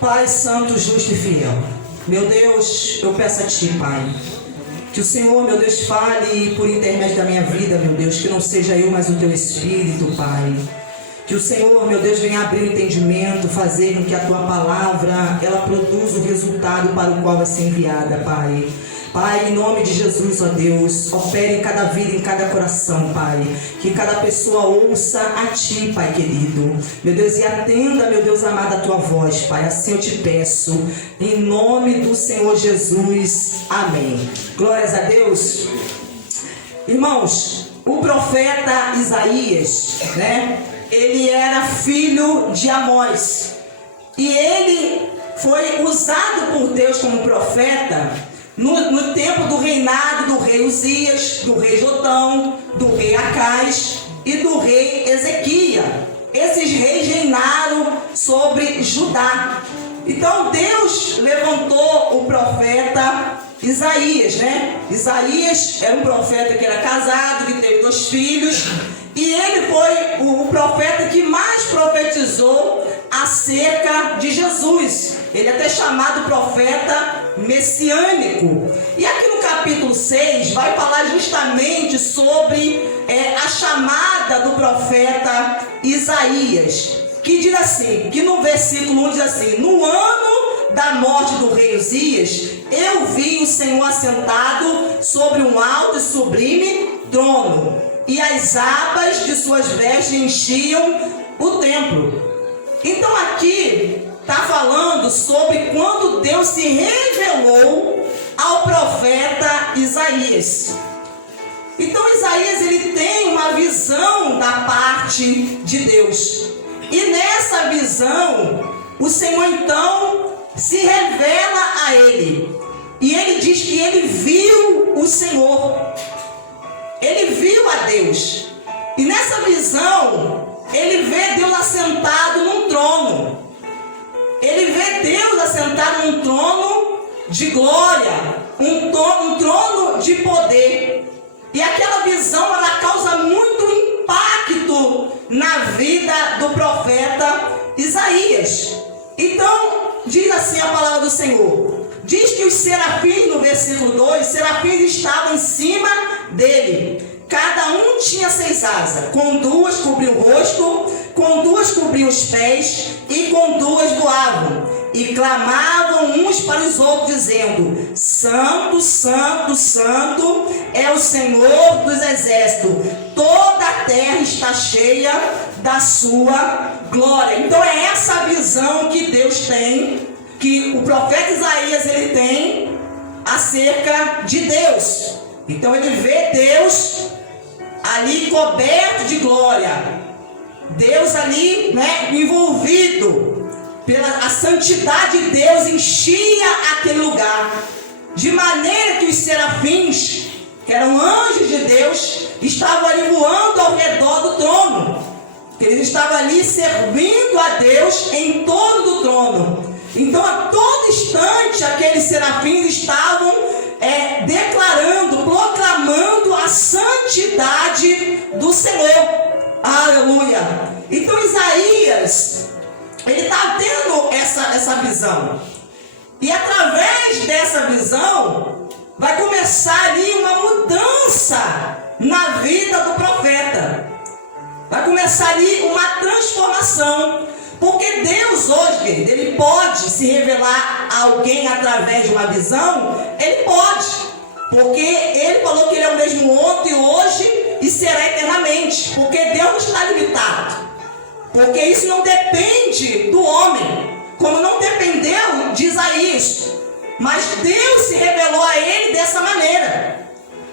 Pai santo, justo e fiel, meu Deus, eu peço a Ti, Pai, que o Senhor, meu Deus, fale por intermédio da minha vida, meu Deus, que não seja eu, mas o Teu Espírito, Pai. Que o Senhor, meu Deus, venha abrir o entendimento, fazer com que a Tua palavra, ela produza o resultado para o qual vai ser enviada, Pai. Pai, em nome de Jesus, ó Deus, opere em cada vida, em cada coração, Pai. Que cada pessoa ouça a Ti, Pai querido. Meu Deus, e atenda, meu Deus amado, a Tua voz, Pai. Assim eu te peço, em nome do Senhor Jesus. Amém. Glórias a Deus. Irmãos, o profeta Isaías, ele era filho de Amós. E ele foi usado por Deus como profeta no tempo do reinado do rei Uzias, do rei Jotão, do rei Acais e do rei Ezequias. Esses reis reinaram sobre Judá. Então Deus levantou o profeta Isaías, Isaías era um profeta que era casado, que teve 2 filhos, e ele foi o profeta que mais profetizou acerca de Jesus. Ele é até chamado profeta messiânico. E aqui no capítulo 6 vai falar justamente sobre a chamada do profeta Isaías, que diz assim, que no versículo 1 diz assim: no ano da morte do rei Uzias, eu vi o Senhor assentado sobre um alto e sublime trono, e as abas de suas vestes enchiam o templo. Então aqui está falando sobre quando Deus se revelou ao profeta Isaías. Então Isaías, ele tem uma visão da parte de Deus. E nessa visão, o Senhor então se revela a ele. E ele diz que ele viu o Senhor. Ele viu a Deus. E nessa visão, ele vê Deus assentado num trono. Ele vê Deus assentado num trono de glória, um trono de poder. E aquela visão, ela causa muito impacto na vida do profeta Isaías. Então, diz assim a palavra do Senhor. Diz que os serafins, no versículo 2, serafins estavam em cima dele. Cada um tinha 6 asas, com 2 cobriam o rosto, com 2 cobriam os pés, e com 2 voavam. E clamavam uns para os outros, dizendo: Santo, Santo, Santo é o Senhor dos exércitos. Toda a terra está cheia da sua glória. Então é essa visão que Deus tem, que o profeta Isaías ele tem acerca de Deus. Então ele vê Deus ali coberto de glória, Deus ali envolvido pela a santidade de Deus, enchia aquele lugar, de maneira que os serafins, que eram anjos de Deus, estavam ali voando ao redor do trono. Eles estavam ali servindo a Deus em torno do trono. Então a todo instante aqueles serafins estavam declarando, proclamando a santidade do Senhor. Aleluia! Então Isaías, ele está tendo essa visão. E através dessa visão, vai começar ali uma mudança na vida do profeta. Vai começar ali uma transformação. Porque Deus hoje, querido, ele pode se revelar a alguém através de uma visão. Ele pode. Porque ele falou que ele é o mesmo ontem, hoje e será eternamente. Porque Deus não está limitado. Porque isso não depende do homem, como não dependeu de Isaías. Mas Deus se revelou a ele dessa maneira.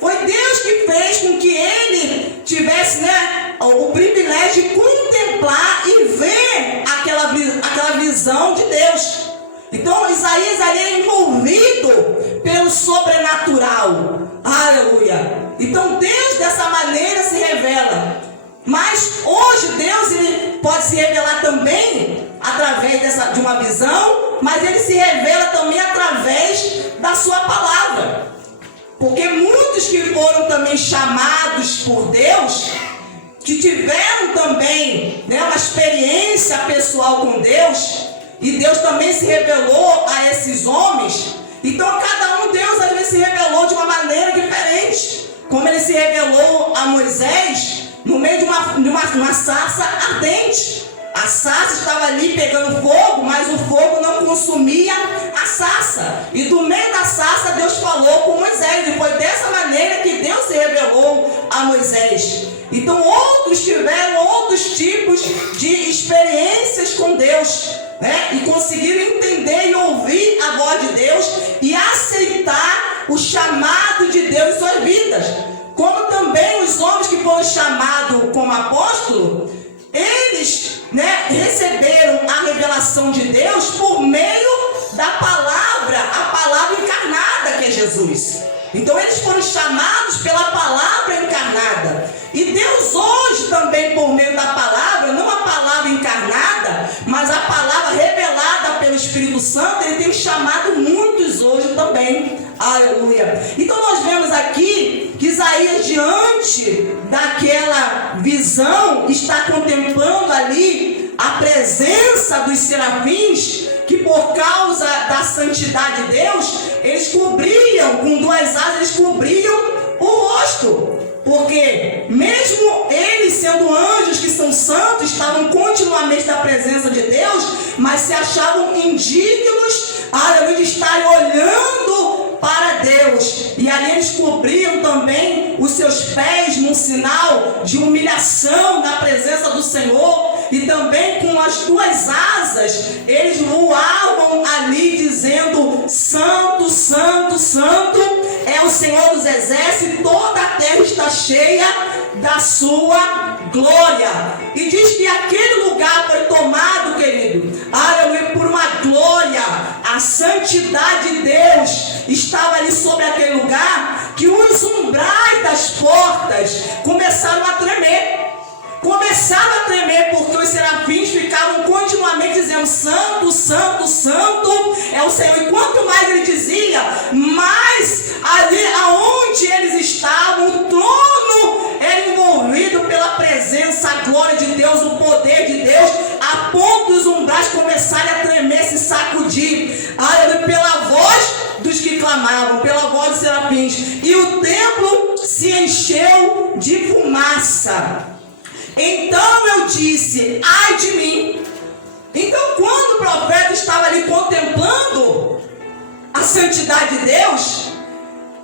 Foi Deus que fez com que ele tivesse o privilégio de contemplar e ver aquela visão de Deus. Então Isaías ali é envolvido pelo sobrenatural. Aleluia! Então Deus dessa maneira se revela. Mas hoje Deus ele pode se revelar também através de uma visão, mas ele se revela também através da sua palavra. Porque muitos que foram também chamados por Deus, que tiveram também uma experiência pessoal com Deus, e Deus também se revelou a esses homens. Então a cada um Deus às vezes se revelou de uma maneira diferente. Como ele se revelou a Moisés no meio de uma sarça ardente. A sarça estava ali pegando fogo, mas o fogo não consumia a sarça. E do meio da sarça Deus falou com Moisés. E foi dessa maneira que Deus se revelou a Moisés. Então outros tiveram outros tipos de experiências com Deus, né? E conseguiram entender e ouvir a voz de Deus e aceitar o chamado de Deus em suas vidas. Como também os homens que foram chamados como apóstolos, eles, né, receberam a revelação de Deus por meio da palavra, a palavra encarnada que é Jesus. Então eles foram chamados pela palavra encarnada. E Deus hoje também, por meio da palavra, não a palavra encarnada, mas a palavra revelada pelo Espírito Santo, ele tem chamado muitos hoje também. Aleluia. Então nós vemos aqui que Isaías, diante daquela visão, está contemplando ali a presença dos serafins, que por causa da santidade de Deus, eles cobriam, com duas asas, eles cobriam o rosto. Porque mesmo eles sendo anjos que são santos, estavam continuamente na presença de Deus, mas se achavam indignos, aleluia, de estarem olhando para Deus. E ali eles cobriam também os seus pés num sinal de humilhação na presença do Senhor. E também com as duas asas, eles voavam ali dizendo: Santo, Santo, Santo é o Senhor dos exércitos, toda a terra está cheia da sua glória. E diz que aquele lugar foi tomado, querido, aleluia, por uma glória. A santidade de Deus estava ali sobre aquele lugar, que os umbrais das portas começaram a tremer. Começaram a tremer porque os serafins ficavam continuamente dizendo: Santo, Santo, Santo é o Senhor. E quanto mais ele dizia, mais ali aonde eles estavam, o trono era envolvido pela presença, a glória de Deus, o poder de Deus, a ponto dos umbrais começarem a tremer, se sacudir, pela voz dos que clamavam, pela voz dos serafins. E o templo se encheu de fumaça. Então eu disse: ai de mim. Então quando o profeta estava ali contemplando a santidade de Deus,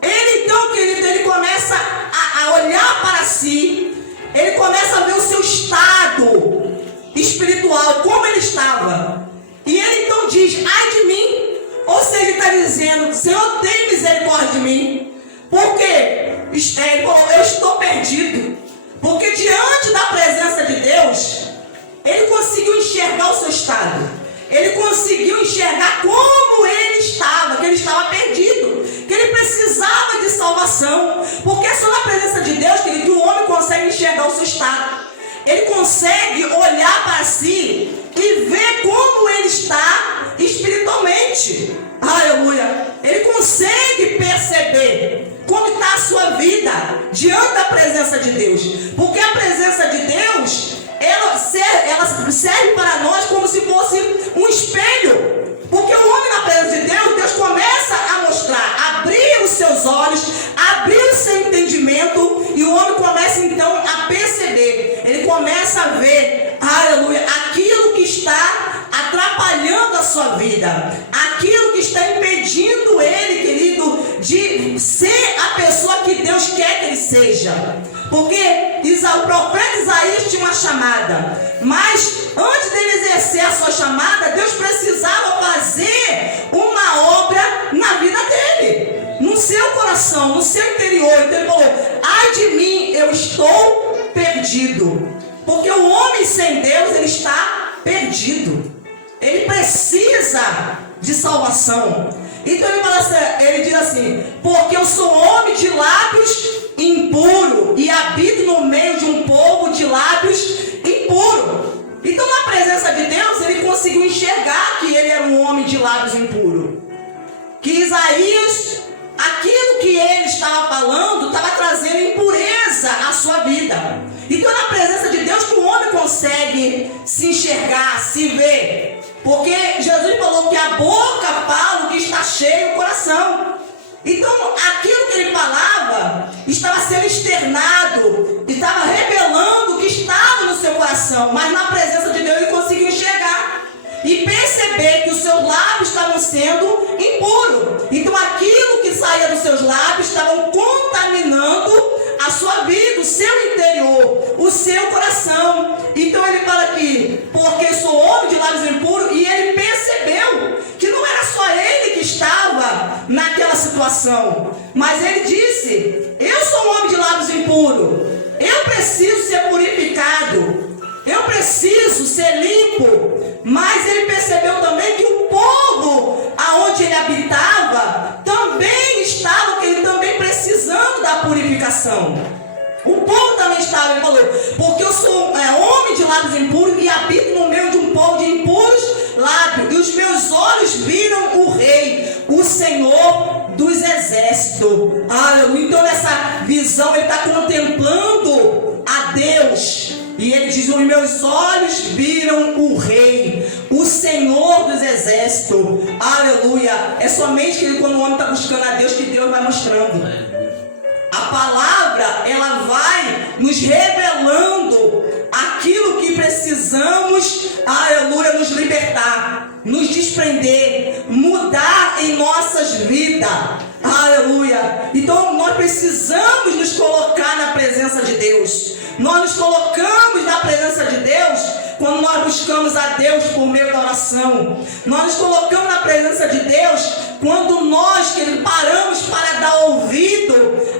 ele então, querido, ele começa a olhar para si, ele começa a ver o seu estado espiritual, como ele estava. E ele então diz: ai de mim. Ou seja, ele está dizendo: Senhor, tem misericórdia de mim, porque eu estou perdido. Porque diante da presença de Deus, ele conseguiu enxergar o seu estado. Ele conseguiu enxergar como ele estava, que ele estava perdido, que ele precisava de salvação. Porque é só na presença de Deus, querido, que o homem consegue enxergar o seu estado. Ele consegue olhar para si e ver como ele está espiritualmente. Aleluia. Ele consegue perceber como está a sua vida diante da presença de Deus. Porque a presença de Deus, ela serve para nós como se fosse um espelho. Porque o homem na presença de Deus, Deus começa a mostrar, abrir os seus olhos, abrir o seu entendimento, e o homem começa então a perceber. Ele começa a ver, aleluia, aquilo que está atrapalhando a sua vida, aquilo que está impedindo ele, querido, de ser a pessoa que Deus quer que ele seja. Porque o profeta Isaías tinha uma chamada, mas antes dele exercer a sua chamada, Deus precisava fazer uma obra na vida dele, no seu coração, no seu interior. Então ele falou: ai de mim, eu estou perdido. Porque o homem sem Deus, ele está perdido. Ele precisa de salvação. Então ele diz assim: porque eu sou homem de lábios impuro e habito no meio de um povo de lábios impuros. Então na presença de Deus ele conseguiu enxergar que ele era um homem de lábios impuros. Que Isaías, aquilo que ele estava falando, estava trazendo impureza à sua vida. Então na presença de Deus que o homem consegue se enxergar, se ver. Porque Jesus falou que a boca fala o que está cheio o coração. Então, aquilo que ele falava estava sendo externado, estava revelando o que estava no seu coração, mas na presença de Deus ele conseguiu enxergar e perceber que os seus lábios estavam sendo impuros. Então, aquilo que saía dos seus lábios estavam contaminando a sua vida, o seu interior, o seu coração. Então, ele fala aqui, porque sou homem de lábios impuros, e ele percebeu que não era só ele que estava naquela situação, mas ele disse: eu sou um homem de lábios impuros, eu preciso ser purificado, eu preciso ser limpo. Mas ele percebeu também que o povo aonde ele habitava também estava, que ele também precisando da purificação. O povo também estava, ele falou, porque eu sou homem de lábios impuros e habito no meio de um povo de impuros lábios, e os meus olhos viram o Rei, o Senhor dos Exércitos. Então nessa visão ele está contemplando a Deus. E ele diz: os meus olhos viram o Rei, o Senhor dos Exércitos. Aleluia. É somente que quando o homem está buscando a Deus, que Deus vai mostrando. A palavra, ela vai nos revelando aquilo que precisamos, aleluia, nos libertar, nos desprender, mudar em nossas vidas. Aleluia. Então nós precisamos nos colocar na presença de Deus. Nós nos colocamos na presença de Deus quando nós buscamos a Deus por meio da oração. Nós nos colocamos na presença de Deus quando nós paramos para dar ouvido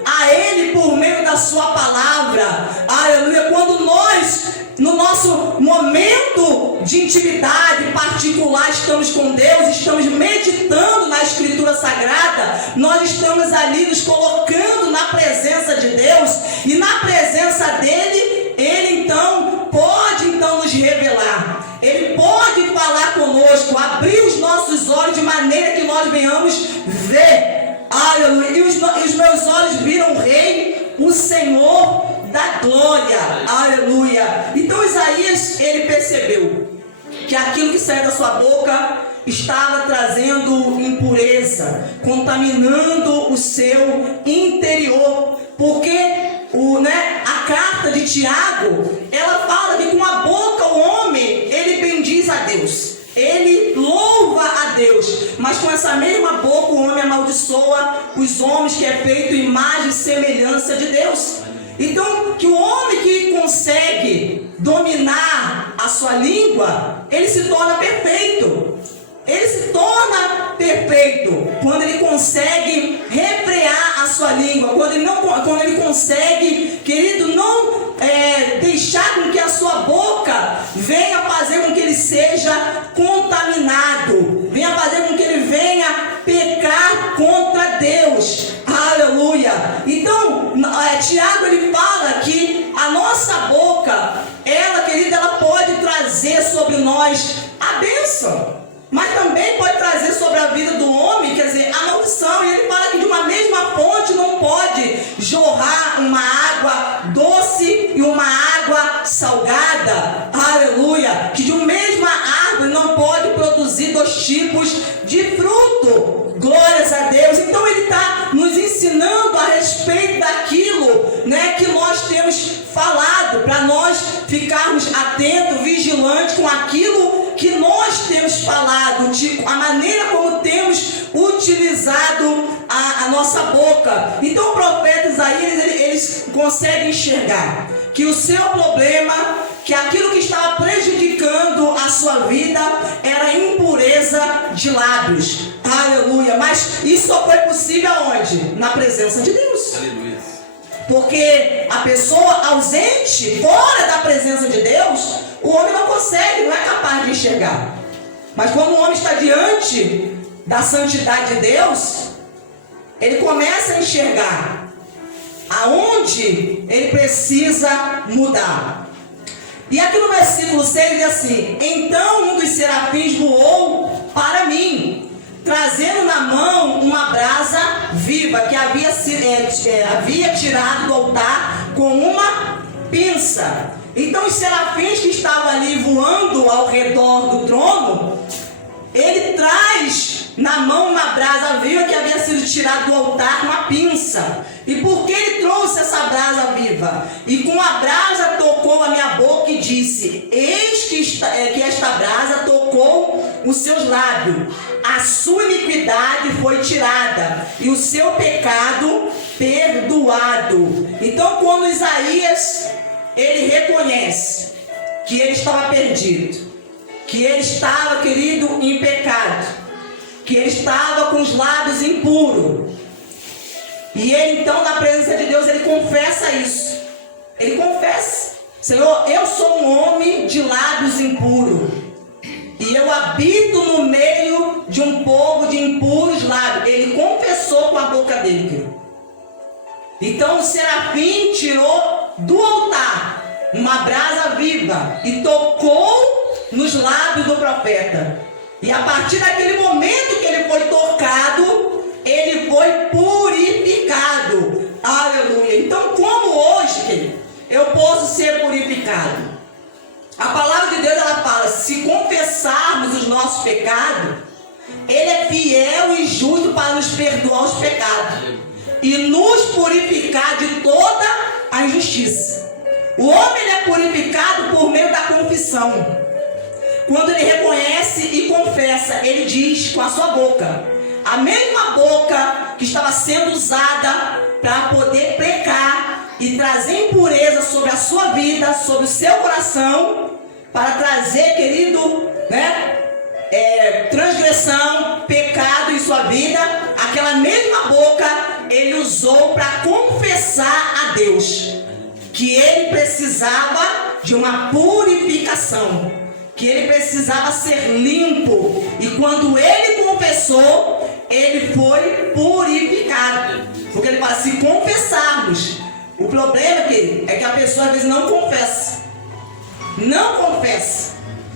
a Ele por meio da sua palavra. Aleluia. Quando nós, no nosso momento de intimidade particular, estamos com Deus, estamos meditando na Escritura Sagrada, nós estamos ali nos colocando na presença de Deus, e na presença dele, ele então pode nos revelar, ele pode falar conosco, abrir os nossos olhos de maneira que nós venhamos ver. Aleluia. E os meus olhos viram o Rei, o Senhor da glória. Aleluia. Então Isaías, ele percebeu que aquilo que saiu da sua boca estava trazendo impureza, contaminando o seu interior. Porque a carta de Tiago, ela fala que com a boca o homem, ele bendiz a Deus, ele louva a Deus, mas com essa mesma boca o homem amaldiçoa os homens que é feito imagem e semelhança de Deus. Então, que o homem que consegue dominar a sua língua, ele se torna perfeito. Ele se torna perfeito quando ele consegue refrear a sua língua, quando ele consegue, querido, não deixar com que a sua boca venha fazer com que ele seja contaminado, venha fazer com que ele venha pecar contra Deus. Aleluia. Então, Tiago, ele fala que a nossa boca, ela, querida, ela pode trazer sobre nós a bênção, mas também pode trazer sobre a vida do homem, quer dizer, a maldição. E ele fala que de uma mesma fonte não pode jorrar uma água doce e uma água salgada. Aleluia. Que de uma mesma árvore não pode produzir dois tipos de fruto. Glórias a Deus. Então ele está nos ensinando a respeito daquilo, que nós temos falado, para nós ficarmos atentos, vigilantes com aquilo que nós temos falado, a maneira como temos utilizado a nossa boca. Então o profeta Isaías, eles conseguem enxergar que o seu problema, que aquilo que estava prejudicando a sua vida era a impureza de lábios. Aleluia. Mas isso só foi possível aonde? Na presença de Deus. Aleluia. Porque a pessoa ausente, fora da presença de Deus, o homem não consegue, não é capaz de enxergar. Mas quando o homem está diante da santidade de Deus, ele começa a enxergar aonde ele precisa mudar. E aqui no versículo 6 diz assim: então um dos serafins voou para mim, trazendo na mão uma brasa viva que havia tirado do altar com uma pinça. Então os serafins que estavam ali voando ao redor do trono, ele traz na mão uma brasa viva que havia sido tirada do altar, uma pinça. E por que ele trouxe essa brasa viva? E com a brasa tocou a minha boca e disse: eis que esta brasa tocou os seus lábios. A sua iniquidade foi tirada e o seu pecado perdoado. Então, quando Isaías, ele reconhece que ele estava perdido, que ele estava, querido, em pecado, que ele estava com os lábios impuros, e ele então, na presença de Deus, ele confessa isso. Ele confessa: Senhor, eu sou um homem de lábios impuros, e eu habito no meio de um povo de impuros lábios. Ele confessou com a boca dele, querido. Então o serafim tirou do altar uma brasa viva e tocou nos lábios do profeta. E a partir daquele momento que ele foi tocado, ele foi purificado. Aleluia. Então, como hoje, querido, eu posso ser purificado? A palavra de Deus, ela fala: se confessarmos os nossos pecados, ele é fiel e justo para nos perdoar os pecados e nos purificar de toda a injustiça. O homem, ele é purificado por meio da confissão. Quando ele reconhece e confessa, ele diz com a sua boca, a mesma boca que estava sendo usada para poder pecar e trazer impureza sobre a sua vida, sobre o seu coração, para trazer, querido, transgressão, pecado em sua vida. Aquela mesma boca ele usou para confessar a Deus que ele precisava de uma purificação, que ele precisava ser limpo. E quando ele confessou, ele foi purificado. Porque ele fala: se confessarmos. O problema, querido, é que a pessoa às vezes não confessa. Não confessa.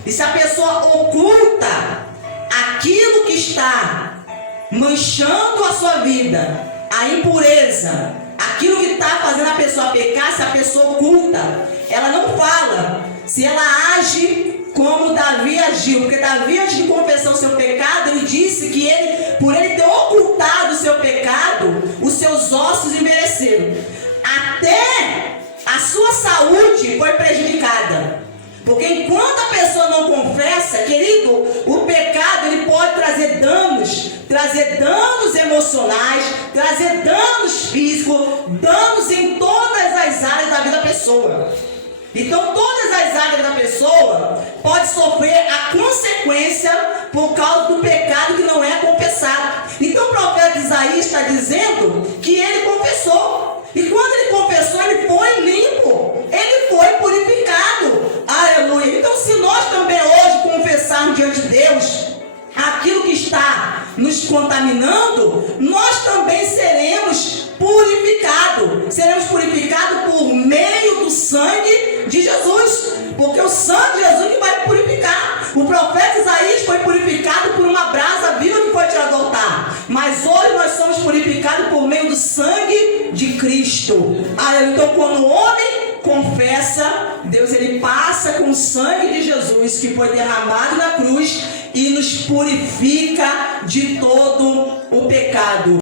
E se a pessoa oculta aquilo que está manchando a sua vida, a impureza, aquilo que está fazendo a pessoa pecar, se a pessoa oculta, ela não fala. Se ela age como Davi agiu, porque Davi, antes de confessar o seu pecado, ele disse que por ele ter ocultado o seu pecado, os seus ossos envelheceram. Até a sua saúde foi prejudicada. Porque enquanto a pessoa não confessa, querido, o pecado ele pode trazer danos emocionais, trazer danos físicos, danos em todas as áreas da vida da pessoa. Então todas as áreas da pessoa podem sofrer a consequência por causa do pecado que não é confessado. Então o profeta Isaías está dizendo que ele confessou. E quando ele confessou, ele foi limpo, ele foi purificado. Aleluia. Então, se nós também hoje confessarmos diante de Deus aquilo que está nos contaminando, nós também seremos purificados. Seremos purificados por meio do sangue de Jesus. Porque o sangue de Jesus que vai purificar. O profeta Isaías foi purificado por uma brasa viva que foi tirada do altar. Mas hoje nós somos purificados por meio do sangue de Cristo. Então, quando o homem confessa, Deus ele passa com o sangue de Jesus que foi derramado na cruz e nos purifica de todo o pecado.